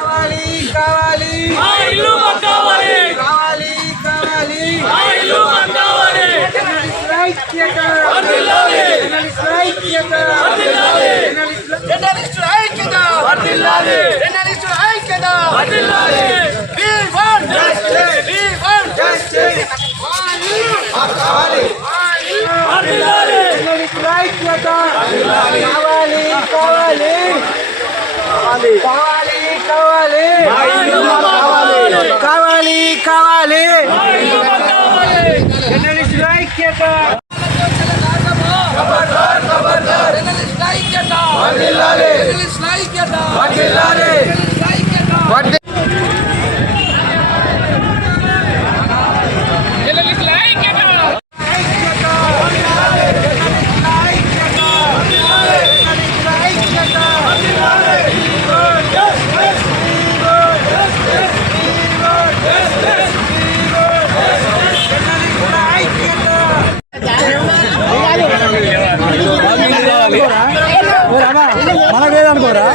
కావాలి కావాలి ఆ ఇల్లు మాకు కావాలి కావాలి కావాలి ఆ ఇల్లు మాకు కావాలి ఐక్యత వర్ధిల్లాలి ఐక్యత వర్ధిల్లాలి జర్నలిస్టుల ఐక్యత వర్ధిల్లాలి జర్నలిస్టుల ఐక్యత వర్ధిల్లాలి We want justice. We want justice. కావాలి వర్ధిల్లాలి జర్నలిస్టుల ఐక్యత కావాలి కావాలి కావాలి కావాలి ఆ ఇల్లు మాకు కావాలి కావాలి కావాలి ఆ ఇల్లు మాకు కావాలి జర్నలిస్టుల ఐక్యత ఖబర్దార్ ఖబర్దార్ జర్నలిస్టుల ఐక్యత వర్ధిల్లాలి జర్నలిస్టుల ఐక్యత వర్ధిల్లాలి జర్నలిస్టుల ఐక్యత జర్నలిస్టుల ఐక్యత మనకేదనుకోరా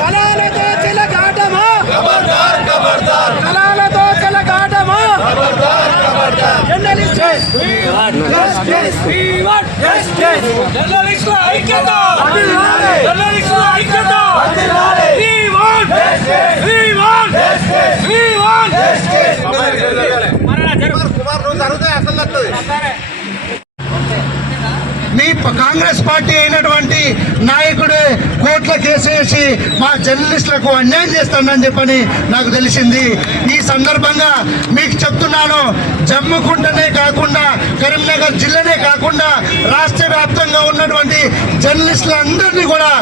కళాలతో చెలగాటమా ఖబర్దార్ ఖబర్దార్ కళాలతో చెలగాటమా జర్నలిస్ట్ జర్నలిస్టుల ఐక్యత వర్ధిల్లాలి. జర్నలిస్టుల ఐక్యత వర్ధిల్లాలి. We want justice. We want justice. We want justice. Me Congress party అయినటువంటి నాయకుడు కోర్టుల కేసు వేసి మా జర్నలిస్టులకు అన్యాయం చేస్తానని చెప్పని నాకు తెలిసింది. ఈ సందర్భంగా మీకు చెప్తున్నాను, జమ్ముకుంటనే కాకుండా కరీంనగర్ జిల్లానే కాకుండా రాష్ట్ర వ్యాప్తంగా ఉన్నటువంటి జర్నలిస్టులందరినీ కూడా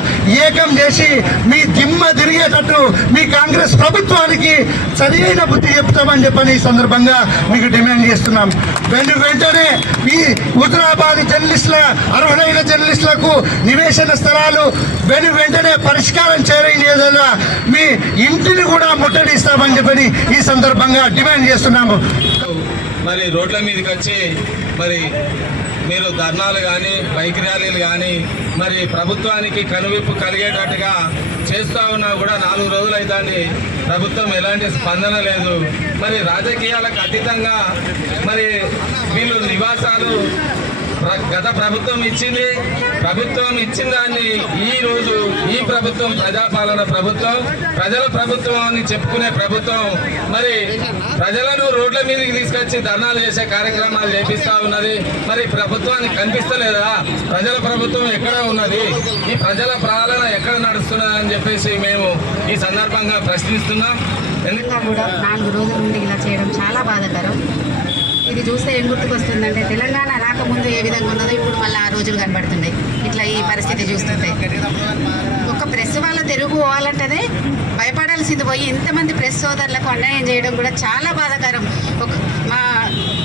ఏకం చేసి మీ దిమ్మ తిరిగేటట్టు మీ కాంగ్రెస్ ప్రభుత్వానికి సరైన బుద్ధి చెప్తామని చెప్పని ఈ సందర్భంగా మీకు డిమాండ్ చేస్తున్నాం. వెంటనే ఈ హుజరాబాద్ జర్నలిస్టుల అర్హులైన జర్నలిస్టులకు నివేశన స్థలాలు వెంటనే పరిష్కారం చేయలేదా మీ ఇంటిని కూడా ముట్టడిస్తామని చెప్పని ఈ సందర్భంగా డిమాండ్ చేస్తున్నాము. మరి రోడ్ల మీదకి వచ్చి మరి మీరు ధర్నాలు కానీ బైక్ ర్యాలీలు కానీ మరి ప్రభుత్వానికి కనువిప్పు కలిగేటట్టుగా చేస్తూ ఉన్నా కూడా 4 రోజులు అవుతుంది. ప్రభుత్వం ఎలాంటి స్పందన లేదు. మరి రాజకీయాలకు అతీతంగా మరి వీళ్ళు నివాసాలు గత ప్రభుత్వం ఇచ్చింది. ప్రభుత్వం ఇచ్చిన దాన్ని ఈరోజు ఈ ప్రభుత్వం ప్రజాపాలన ప్రభుత్వం, ప్రజల ప్రభుత్వం అని చెప్పుకునే ప్రభుత్వం మరి ప్రజలను రోడ్ల మీదకి తీసుకొచ్చి ధర్నాలు చేసే కార్యక్రమాలు చేపిస్తూ ఉన్నది. మరి ప్రభుత్వానికి కనిపిస్తలేదా? ప్రజల ప్రభుత్వం ఎక్కడ ఉన్నది? ఈ ప్రజల పాలన ఎక్కడ నడుస్తున్నది అని చెప్పేసి మేము ఈ సందర్భంగా ప్రశ్నిస్తున్నాం. కూడా 4 రోజుల నుండి ఇలా చేయడం చాలా బాధాకరం. ఇది చూస్తే ఏం గుర్తుకొస్తుందంటే తెలంగాణ రాకముందు ఏ విధంగా ఉన్నదో ఇప్పుడు మళ్ళీ 6 రోజులు కనబడుతున్నాయి. ఇట్లా ఈ పరిస్థితి చూస్తుంటే ఒక ప్రెస్ వాళ్ళ తెలుగు పోవాలంటేనే భయపడాల్సింది పోయి ఇంతమంది ప్రెస్ సోదరులకు అన్యాయం చేయడం కూడా చాలా బాధాకరం. మా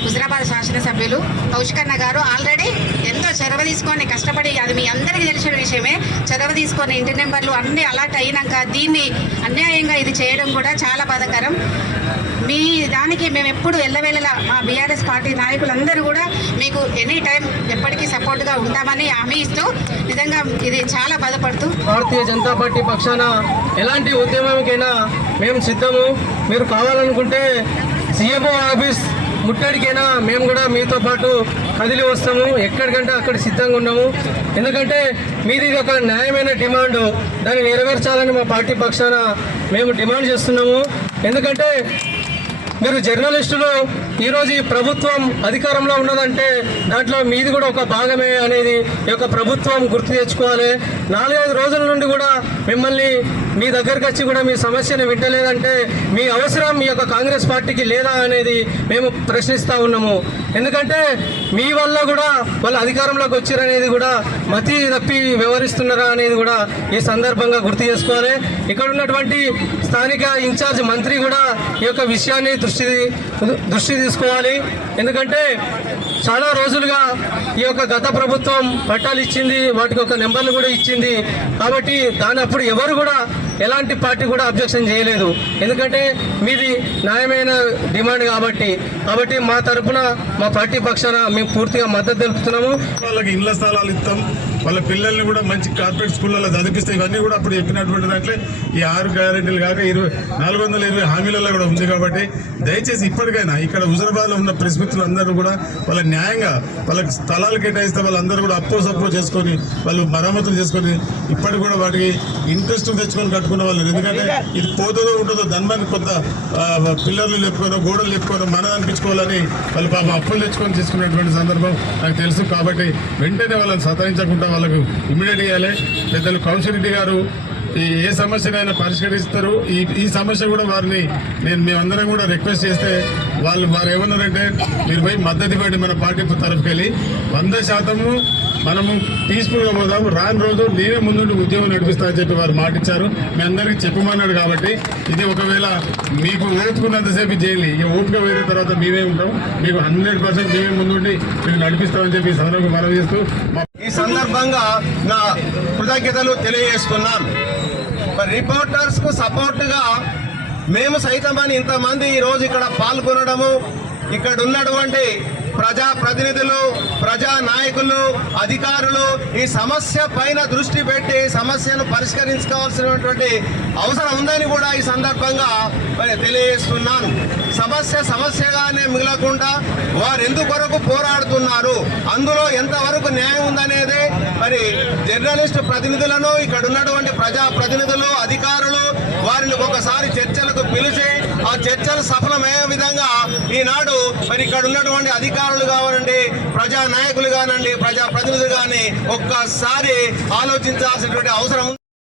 హుజరాబాద్ శాసనసభ్యులు కౌశికన్న గారు ఆల్రెడీ ఎంతో చొరవ తీసుకొని కష్టపడి, అది మీ అందరికీ తెలిసిన విషయమే, చొరవ తీసుకొని ఇంటి నెంబర్లు అన్నీ అలర్ట్ అయినాక దీన్ని అన్యాయంగా ఇది చేయడం కూడా చాలా బాధాకరం. మీ దానికి మేము ఎప్పుడు ఎల్లవేళలా మా బీఆర్ఎస్ పార్టీ నాయకులందరూ కూడా మీకు ఎనీ టైం ఎప్పటికీ సపోర్ట్గా ఉంటామని హామీ ఇస్తూ నిజంగా ఇది చాలా బాధపడుతూ భారతీయ జనతా పార్టీ పక్షాన ఎలాంటి ఉద్యమానికైనా మేము సిద్ధము. మీరు కావాలనుకుంటే సీఎంఓ ఆఫీస్ ముట్టడికైనా మేము కూడా మీతో పాటు కదిలి వస్తాము. ఎక్కడికంటే అక్కడ సిద్ధంగా ఉన్నాము. ఎందుకంటే మీది ఒక న్యాయమైన డిమాండ్, దాన్ని నెరవేర్చాలని మా పార్టీ పక్షాన మేము డిమాండ్ చేస్తున్నాము. ఎందుకంటే మీరు జర్నలిస్టులు ఈరోజు ఈ ప్రభుత్వం అధికారంలో ఉన్నదంటే దాంట్లో మీది కూడా ఒక భాగమే అనేది ఈ యొక్క ప్రభుత్వం గుర్తు తెచ్చుకోవాలి. 4-5 రోజుల నుండి కూడా మిమ్మల్ని మీ దగ్గరకు వచ్చి కూడా మీ సమస్యను వింటలేదంటే మీ అవసరం మీ యొక్క కాంగ్రెస్ పార్టీకి లేదా అనేది మేము ప్రశ్నిస్తూ ఉన్నాము. ఎందుకంటే మీ వల్ల కూడా వాళ్ళు అధికారంలోకి వచ్చారనేది కూడా మతి తప్పి వ్యవహరిస్తున్నారా అనేది కూడా ఈ సందర్భంగా గుర్తు చేసుకోవాలి. ఇక్కడ ఉన్నటువంటి స్థానిక ఇన్ఛార్జ్ మంత్రి కూడా ఈ యొక్క విషయాన్ని దృష్టి తీసుకోవాలి. ఎందుకంటే చాలా రోజులుగా ఈ యొక్క గత ప్రభుత్వం పట్టాలు ఇచ్చింది, వాటికి ఒక నెంబర్లు కూడా ఇచ్చింది. కాబట్టి దాని అప్పుడు ఎవరు కూడా ఎలాంటి పార్టీ కూడా అబ్జెక్షన్ చేయలేదు. ఎందుకంటే మీది న్యాయమైన డిమాండ్ కాబట్టి మా తరఫున మా పార్టీ పక్షాన మేము పూర్తిగా మద్దతు తెలుపుతున్నాము. వాళ్ళకి ఇళ్ల స్థలాలు ఇస్తాం, వాళ్ళ పిల్లల్ని కూడా మంచి కార్పొరేట్ స్కూళ్ళలో చదివిస్తాయి. ఇవన్నీ కూడా అప్పుడు చెప్పినటువంటి దాంట్లో ఈ 6 గ్యారెంటీలు కాక 420 హామీలలో కూడా ఉంది. కాబట్టి దయచేసి ఇప్పటికైనా ఇక్కడ హుజరాబాద్లో ఉన్న ప్రెస్ మిత్రులు అందరూ కూడా వాళ్ళ న్యాయంగా వాళ్ళకి స్థలాలు కేటాయిస్తే వాళ్ళందరూ కూడా అప్పో చేసుకొని వాళ్ళు మరమ్మతులు చేసుకొని ఇప్పటికి కూడా వాటికి ఇంట్రెస్ట్ తెచ్చుకొని కట్టుకున్న వాళ్ళు. ఎందుకంటే ఇది పోతుందో ఉంటుందో దాని కొంత పిల్లర్లు లేపుకోనో గోడలు లేపుకోనో మన అనిపించుకోవాలని వాళ్ళు పాప అప్పులు తెచ్చుకొని చేసుకునేటువంటి సందర్భం నాకు తెలుసు. కాబట్టి వెంటనే వాళ్ళని సతాయించకుండా వాళ్ళకు ఇమ్మీడియట్ చేయాలి. పెద్దలు కౌన్సిల్ రెడ్డి గారు ఏ సమస్యనైనా పరిష్కరిస్తారు. ఈ సమస్య కూడా వారిని మేమందరం కూడా రిక్వెస్ట్ చేస్తే వారు ఏమన్నారంటే మీరు పోయి మద్దతు ఇవ్వండి మన పార్టీ తరఫుకెళ్ళి 100% మనము పీస్ఫుల్గా పోదాము, రాని రోజు నేనే ముందుండి ఉద్యమం నడిపిస్తా అని చెప్పి వారు మాటిచ్చారు. మీ అందరికీ చెప్పమన్నాడు. కాబట్టి ఇది ఒకవేళ మీకు ఓపుకున్నంతసేపు జైలు, ఇక ఓపిక పోయిన తర్వాత మేమే ఉంటాం, మీకు 100% మేమే ముందుండి మీకు నడిపిస్తామని చెప్పి ఈ సందర్భంగా మనవి చేస్తూ ఈ సందర్భంగా నా కృతజ్ఞతలు తెలియజేస్తున్నాను. రిపోర్టర్స్ కు సపోర్ట్ గా మేము సైతమని ఇంతమంది ఈ రోజు ఇక్కడ పాల్గొనడము, ఇక్కడ ఉన్నటువంటి ప్రజా ప్రతినిధులు, ప్రజా నాయకులు, అధికారులు ఈ సమస్య పైన దృష్టి పెట్టి సమస్యను పరిష్కరించుకోవాల్సినటువంటి అవసరం ఉందని కూడా ఈ సందర్భంగా తెలియజేస్తున్నాను. సమస్యగానే మిగలకుండా వారు ఎందుకొరకు పోరాడుతున్నారు, అందులో ఎంతవరకు న్యాయం ఉందనేది మరి జర్నలిస్టు ప్రతినిధులను, ఇక్కడ ఉన్నటువంటి ప్రజా ప్రతినిధులు, అధికారులు వారిని ఒకసారి చర్చలకు పిలిచి ఆ చర్చలు సఫలమయ్యే విధంగా ఈనాడు మరి ఇక్కడ ఉన్నటువంటి అధికారులు కావాలండి, ప్రజా నాయకులు కానండి, ప్రజా ప్రతినిధులు కానీ ఒక్కసారి ఆలోచించాల్సినటువంటి అవసరం ఉంది.